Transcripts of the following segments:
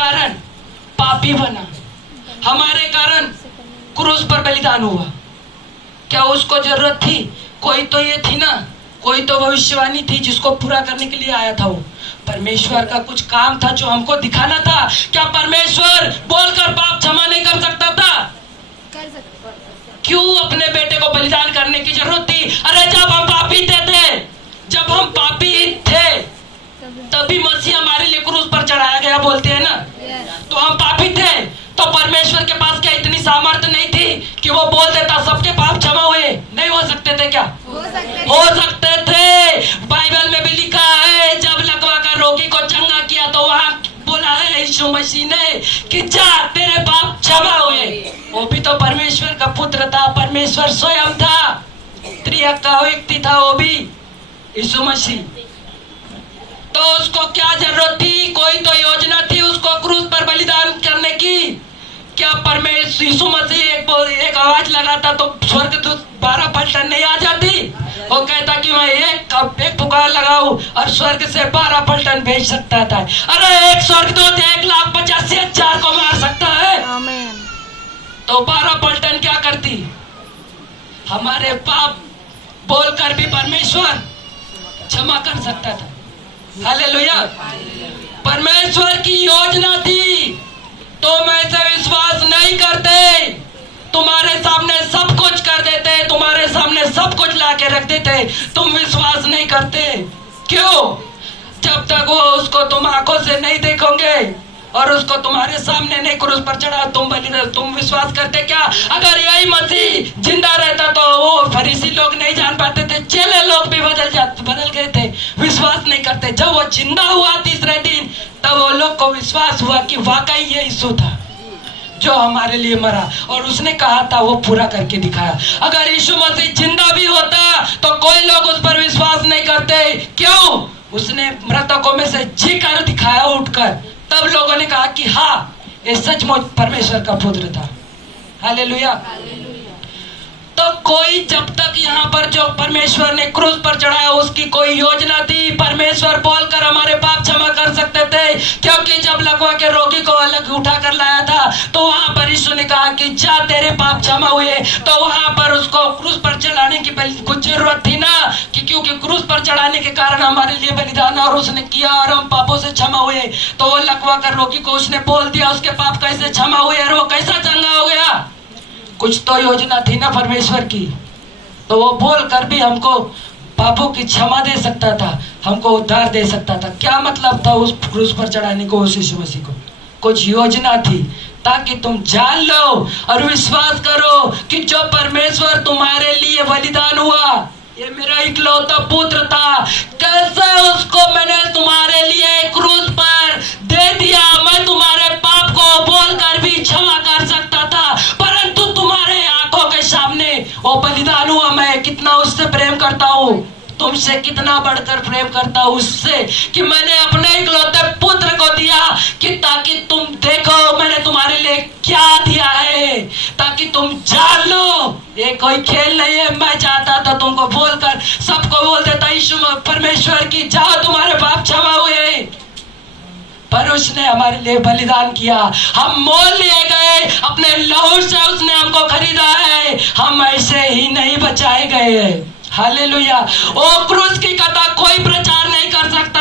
कारण पापी बना, हमारे कारण क्रूस पर बलिदान हुआ। क्या उसको जरूरत थी? कोई तो ये थी ना, कोई तो भविष्यवाणी थी जिसको पूरा करने के लिए आया था। वो परमेश्वर का कुछ काम था जो हमको दिखाना था। क्या परमेश्वर बोलकर पाप क्षमा नहीं कर सकता था? क्यों अपने बेटे को बलिदान करने की जरूरत थी? अरे जब हम पापी थे, जब हम पापी थे तभी मसीह हमारे लिए क्रूस पर चढ़ाया गया, बोलते हैं ना। तो हम पापी थे, तो परमेश्वर के पास क्या इतनी सामर्थ्य नहीं थी कि वो बोल देता सबके पाप क्षमा हुए? नहीं हो सकते थे क्या? हो सकते थे। बाइबल में भी लिखा है, जब लकवा का रोगी को चंगा किया तो वहां बोला है यीशु मसीह ने कि जा तेरे पाप क्षमा हुए। वो भी तो परमेश्वर का पुत्र था, परमेश्वर स्वयं था, त्रिएक का व्यक्ति था वो भी, यीशु मसीह। तो उसको क्या जरूरत थी? कोई तो योजना थी उसको क्रूस पर बलिदान करने की। क्या परमेश्वर यीशु मसीह एक आवाज लगाता तो स्वर्गदूत 12 पलटन नहीं आ जाती? वो कहता कि मैं एक पुकार लगाऊं और स्वर्ग से 12 पलटन भेज सकता था। अरे एक स्वर्गदूत 1,85,000 को मार सकता है। आमीन। तो 12 पलटन क्या करती? हमारे पाप बोलकर भी परमेश्वर क्षमा कर सकता था। हालेलुया। परमेश्वर की योजना थी, तुम ऐसे विश्वास नहीं करते, तुम्हारे सामने सब कुछ कर देते, तुम्हारे सामने सब कुछ ला के रख देते, तुम विश्वास नहीं करते। क्यों? जब तक वो उसको तुम आंखों से नहीं देखोगे और उसको तुम्हारे सामने नहीं क्रूस पर चढ़ा, तुम विश्वास करते क्या? अगर यही मसीह जिंदा रहता तो वो फरीसी लोग नहीं जान पाते थे, चेले लोग भी बदल गए थे, विश्वास नहीं करते। जब वो जिंदा हुआ तीसरे दिन, तब वो लोग को विश्वास हुआ कि वाकई ये यीशु था जो हमारे लिए मरा और उसने कहा था वो पूरा करके दिखाया। अगर यीशु मसीह जिंदा भी होता तो कोई लोग उस पर विश्वास नहीं करते। क्यों? उसने मृतकों में से जी कर दिखाया उठकर, तब लोगों ने कहा कि हाँ ये सचमुच परमेश्वर का पुत्र था। हालेलुया। तो कोई जब तक यहाँ पर जो परमेश्वर ने क्रूस पर चढ़ाया उसकी कोई योजना थी? परमेश्वर बोलकर हमारे पाप क्षमा कर सकते थे, क्योंकि जब लकवा के रोगी को अलग उठा कर लाया था तो वहां पर यीशु ने कहा कि जा तेरे पाप क्षमा हुए। तो वहां पर उसको क्रूस पर चढ़ाने की कुछ जरूरत थी ना, कि क्योंकि क्रूस पर चढ़ाने के कारण हमारे लिए बलिदान और उसने किया और हम पापों से क्षमा हुए। तो वो लकवा का रोगी को उसने बोल दिया उसके पाप कैसे क्षमा हुए और वो कैसा चंगा हो गया। कुछ तो योजना थी ना परमेश्वर की, तो वो बोल कर भी हमको पापों की क्षमा दे सकता था, हमको उद्धार दे सकता था। क्या मतलब था उस क्रूस पर चढ़ाने को उस यीशु मसीह को? कुछ योजना थी ताकि तुम जान लो और विश्वास करो कि जो परमेश्वर तुम्हारे लिए बलिदान हुआ, ये मेरा इकलौता पुत्र था, कैसे उसको मैंने तुम्हारे लिए क्रूस पर दे दिया। मैं तुम्हारे पाप को बोलकर भी क्षमा कर सकता था, परंतु तुम्हारे आंखों के सामने वो बलिदान हुआ। मैं कितना उससे प्रेम करता हूँ, तुमसे कितना बढ़कर प्रेम करता हूँ उससे, कि मैंने अपने इकलौते पुत्र को दिया कि ताकि तुम देखो मैंने तुम्हारे लिए क्या दिया है, ताकि तुम जान लो ये कोई खेल नहीं है। मैं चाहता था तुमको बोलकर सबको बोल देता यीशु परमेश्वर की जाओ तुम्हारे पाप क्षमा हुए, पर उसने हमारे लिए बलिदान किया। हम मोल लिए गए, अपने लहू से उसने हमको खरीदा है, हम ऐसे ही नहीं बचाए गए हैं। हालेलुया। ओ क्रूस की कथा कोई प्रचार नहीं कर सकता,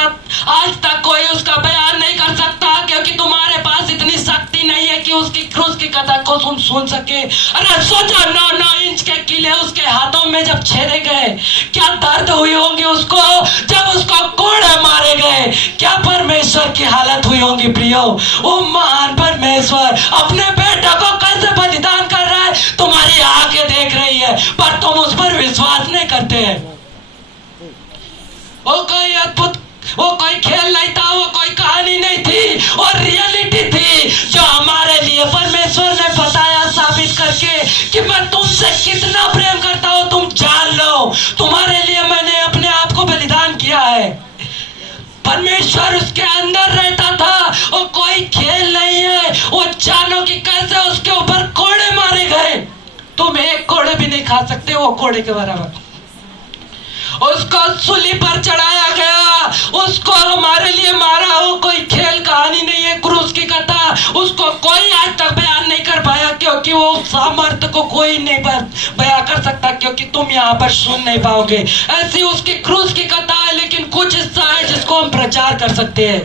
आज तक कोई उसका बयान नहीं कर सकता, क्योंकि तुम्हारे पास इतनी शक्ति नहीं है कि उसकी क्रूस की कथा को तुम सुन सके। अरे सोचो 9 इंच के किले उसके हाथों में जब छेड़े गए, क्या दर्द हुई होंगी उसको जब उसको कोड़े मारे गए। क्या परमेश्वर की हालत हुई होंगी प्रियो। वो महान परमेश्वर अपने बेटे को कैसे बलिदान कर रहा है, तुम्हारी आंखें देख रही है, पर तुम उस पर विश्वास नहीं करते हैं। वो कोई अद्भुत, वो कोई खेल नहीं था, वो कोई कहानी नहीं थी, और रियलिटी थी जो हमारे लिए परमेश्वर ने बताया साबित करके कि मैं तुमसे कितना प्रेम करता हूं, तुम जान लो। तुम्हारे लिए मैंने अपने आप को बलिदान किया है। परमेश्वर उसके अंदर रहता था, वो कोई खेल नहीं है। वो जानो कि कैसे उसके ऊपर कोड़े मारे गए, तुम एक कोड़े भी नहीं खा सकते वो कोड़े के बराबर। उसको सूली पर चढ़ाया गया, उसको हमारे लिए मारा। वो कोई खेल कहानी नहीं है क्रूस की कथा। उसको कोई आज तक बयान नहीं कर पाया, क्योंकि वो सामर्थ्य को कोई नहीं बयान कर सकता, क्योंकि तुम यहाँ पर सुन नहीं पाओगे। ऐसी उसकी क्रूस की कथा है, लेकिन कुछ हिस्सा है जिसको हम प्रचार कर सकते हैं।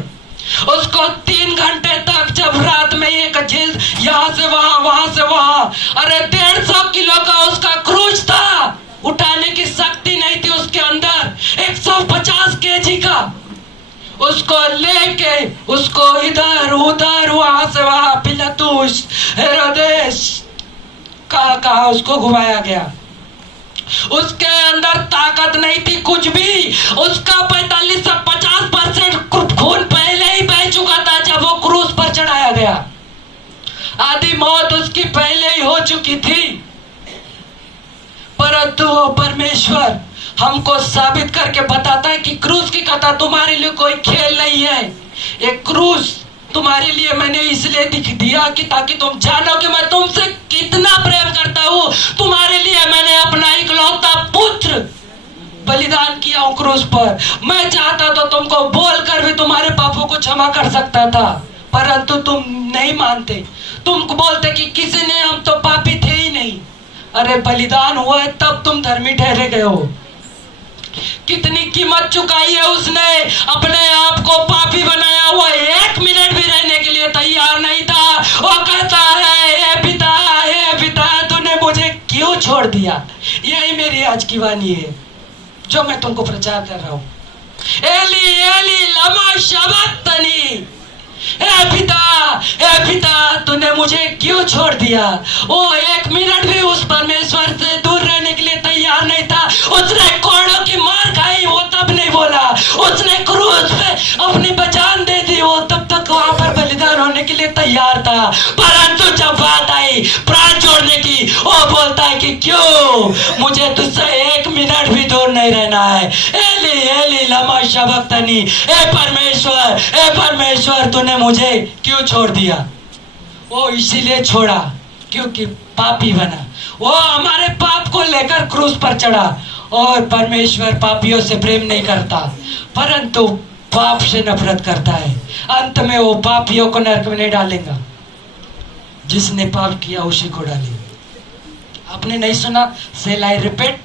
उसको 3 घंटे तक, जब रात में एक झील यहाँ से वहां से वहां, अरे 150 किलो का उसका क्रूज था, उठाने की शक्ति नहीं थी उसके अंदर। 150 केजी का उसको लेके, उसको इधर उधर वहां से वहां पिलातुस, हेरोदेस कहा उसको घुमाया गया। उसके अंदर ताकत नहीं थी कुछ भी। उसका 45 से 50% खून पहले ही बह चुका था जब वो क्रूस पर चढ़ाया गया। आधी मौत उसकी पहले ही हो चुकी थी। परंतु वो परमेश्वर हमको साबित करके बताता है कि क्रूस की कथा तुम्हारे लिए कोई खेल नहीं है। एक क्रूस तुम्हारे लिए मैंने इसलिए दिख दिया कि ताकि तुम जानो कि मैं तुमसे कितना प्रेम करता हूँ। तुम्हारे लिए मैंने अपना इकलौता पुत्र बलिदान किया हूँ क्रूस पर। मैं चाहता तो तुमको बोलकर भी तुम्हारे पापों को क्षमा कर सकता था, परंतु तुम नहीं मानते। तुम बोलते कि किसी ने, हम तो पापी थे ही नहीं। अरे बलिदान हुआ है तब तुम धर्मी ठहरे गए हो। कितनी कीमत चुकाई है उसने, अपने आप को पापी बनाया हुआ। 1 मिनट भी रहने के लिए तैयार नहीं था। वो कहता है, हे पिता तूने मुझे क्यों छोड़ दिया। यही मेरी आज की वाणी है जो मैं तुमको प्रचार कर रहा हूँ। एली एली लमा शबक्तनी, हे पिता तूने मुझे क्यों छोड़ दिया। वो 1 मिनट भी उस परमेश्वर से दूर रहने के लिए तैयार नहीं था। उसने कोड़ों की मार खाई, वो तब नहीं बोला। उसने क्रूस पे अपनी जान दे दी, वो तब तक वहां पर बलिदान होने के लिए तैयार था। परंतु जब बात आई प्राण छोड़ने की, वो बोलता है कि क्यों मुझे तुझसे 1 मिनट भी दूर नहीं रहना है। एली एली लमा शबक्तनी, हे परमेश्वर तूने मुझे क्यों छोड़ दिया। वो इसीलिए छोड़ा क्योंकि पापी बना। वो हमारे पाप को लेकर क्रूस पर चढ़ा। और परमेश्वर पापियों से प्रेम नहीं करता, परंतु पाप से नफरत करता है। अंत में वो पापियों को नरक में नहीं डालेगा, जिसने पाप किया उसी को डालेगा। आपने नहीं सुना? सेल आई रिपीट,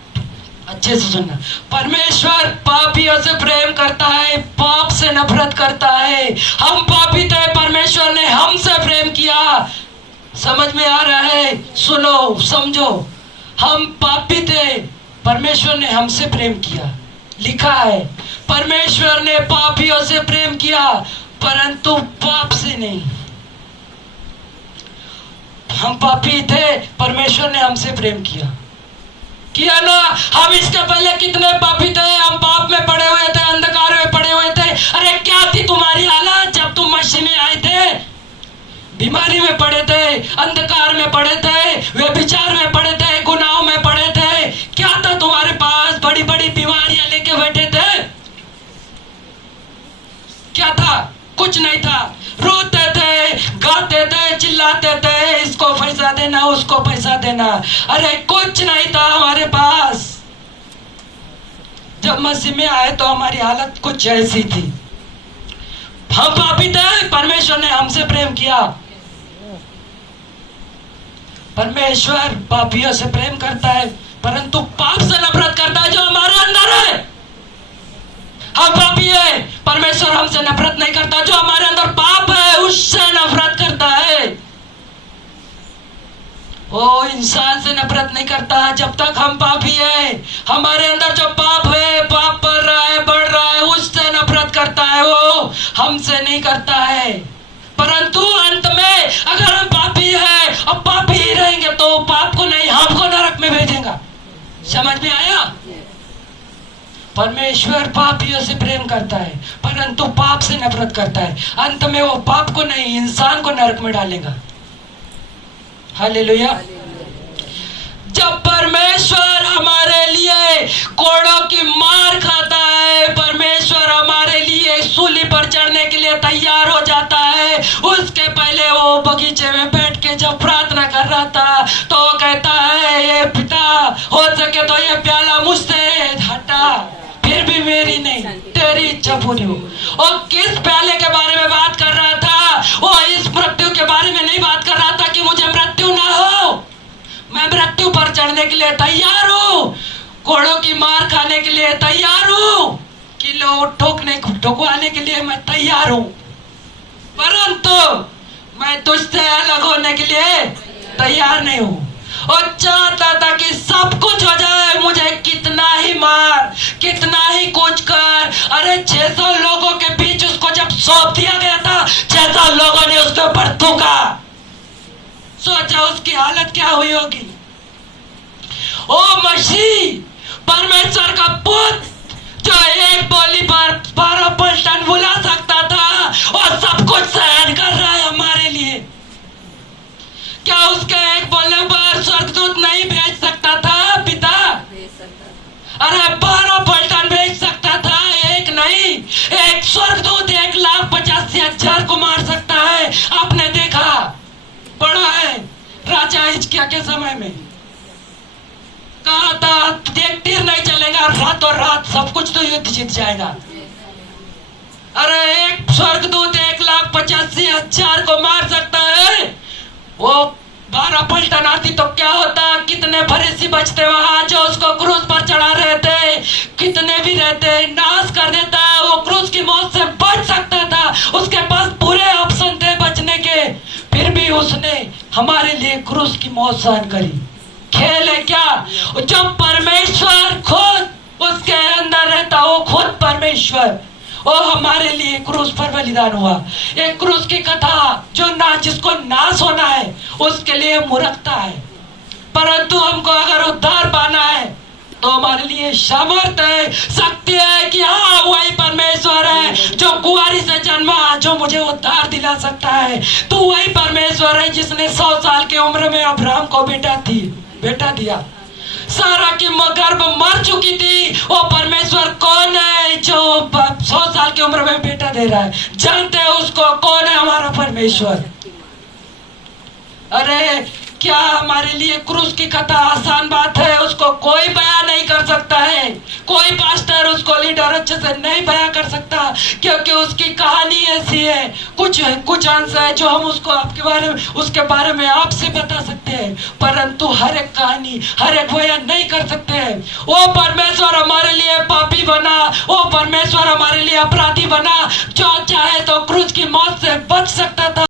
अच्छे से सुनना। परमेश्वर पापियों से प्रेम करता है, पाप से नफरत करता है। हम पापी थे, परमेश्वर ने हमसे प्रेम किया। समझ में आ रहा है? सुनो, समझो। हम पापी थे, परमेश्वर ने हमसे प्रेम किया। लिखा है परमेश्वर ने पापियों से प्रेम किया, परंतु पाप से नहीं। हम पापी थे, परमेश्वर ने हमसे प्रेम किया ना। हम इसके पहले कितने पापी थे, हम पाप में पड़े हुए थे, अंधकार में पड़े हुए थे। अरे क्या थी तुम्हारी हालत जब तुम मसीह में आए थे? बीमारी में पड़े थे, अंधकार में पड़े थे, व्यभिचार में पड़े थे, गुनाहों में पड़े थे। क्या था तुम्हारे पास? बड़ी बड़ी बीमारियां लेके बैठे थे। क्या था? कुछ नहीं था। रोते थे, गाते थे, चिल्लाते थे, इसको पैसा देना, उसको पैसा देना। अरे कुछ नहीं था हमारे पास। जब मसीह में आए तो हमारी हालत कुछ ऐसी थी। हम पापी थे, परमेश्वर ने हमसे प्रेम किया। परमेश्वर पापियों से प्रेम करता है, परंतु पाप से नफरत करता है जो हमारे अंदर है। हम पापी है, परमेश्वर हमसे नफरत नहीं करता। जो हमारे अंदर पाप है उससे नफरत करता है। वो इंसान से नफरत नहीं करता जब तक हम पापी है। हमारे अंदर जो पाप है, पाप बढ़ रहा है, बढ़ रहा है, उससे नफरत करता है। वो हमसे नहीं करता है। परंतु अंत में अगर हम पापी है और पापी ही रहेंगे तो पाप को नहीं, हमको नरक में भेजेगा। समझ में आया? परमेश्वर पापियों से प्रेम करता है, परंतु पाप से नफरत करता है। अंत में वो पाप को नहीं, इंसान को नरक में डालेगा। हालेलुया। जब परमेश्वर हमारे लिए कोड़ों की मार खाता है, परमेश्वर हमारे लिए सूली पर चढ़ने के लिए तैयार हो जाता है, उसके पहले वो बगीचे में बैठ के जब प्रार्थना कर रहा था तो वो कहता है, ये पिता हो सके तो ये प्याला मुझसे हटा, फिर भी मेरी नहीं तेरी इच्छा पूरी हो। और किस प्याले के बारे में बात कर रहा था? वो इस मृत्यु के बारे लिए तैयार हूँ, घोड़ों की मार खाने के लिए तैयार हूँ, किलो ठोकवाने के लिए मैं तैयार हूँ, परंतु मैं तुझसे अलग होने के लिए तैयार नहीं हूँ। और चाहता था कि सब कुछ हो जाए, मुझे कितना ही मार, कितना ही कुछ कर। अरे 600 लोगों के बीच उसको जब सौंप दिया गया था, 600 लोगों ने उसके ऊपर थूका। सोचा उसकी हालत क्या हुई होगी। ओ मसीह, परमेश्वर का पुत्र, जो एक बोली पर 12 पलटन बुला सकता था और सब कुछ सहन कर रहा है हमारे लिए। क्या उसके एक बोलने पर स्वर्गदूत नहीं भेज सकता था पिता? अरे 12 पलटन भेज सकता था, एक नहीं। एक स्वर्गदूत 1,85,000 को मार सकता है। आपने देखा, पढ़ा है राजा हिजकिय्याह के समय में, कहा था एक तीर नहीं चलेगा, रातों रात सब कुछ तो युद्ध जीत जाएगा। अरे एक स्वर्गदूत 1,85,000 को मार सकता है। वो 12 पलटन आती तो क्या होता? कितने फरीसी बचते वहां जो उसको क्रूस पर चढ़ा रहे थे, कितने भी रहते, नाश कर देता। वो क्रूस की मौत से बच सकता था, उसके पास पूरे ऑप्शन थे बचने के, फिर भी उसने हमारे लिए क्रूस की मौत सहन करी। खेल है क्या? जब परमेश्वर खुद उसके अंदर रहता, वो खुद परमेश्वर, वो हमारे लिए क्रूस पर बलिदान हुआ। एक क्रूस की कथा जो ना जिसको नाश होना है उसके लिए मूर्खता है, परंतु हमको अगर उद्धार पाना है तो हमारे लिए सामर्थ है, शक्ति है कि हाँ वही परमेश्वर है जो कुंवारी से जन्मा, जो मुझे उद्धार दिला सकता है। तो वही परमेश्वर है जिसने 100 साल की उम्र में अब्राहम को बेटा दिया। सारा की गर्भ मर चुकी थी, वो परमेश्वर कौन है जो 100 साल की उम्र में बेटा दे रहा है? जानते हैं उसको? कौन है? हमारा परमेश्वर। अरे क्या हमारे लिए क्रूस की कथा आसान बात है? उसको कोई बयां नहीं कर सकता है, कोई पास्टर उसको लीडर अच्छे से नहीं बयां कर सकता, क्योंकि उसकी कहानी ऐसी है। कुछ अंश है जो हम उसके बारे में आपसे बता सकते हैं, परंतु हर एक कहानी, हर एक बयान नहीं कर सकते हैं। वो परमेश्वर हमारे लिए पापी बना, वो परमेश्वर हमारे लिए अपराधी बना, जो चाहे तो क्रूस की मौत से बच सकता था।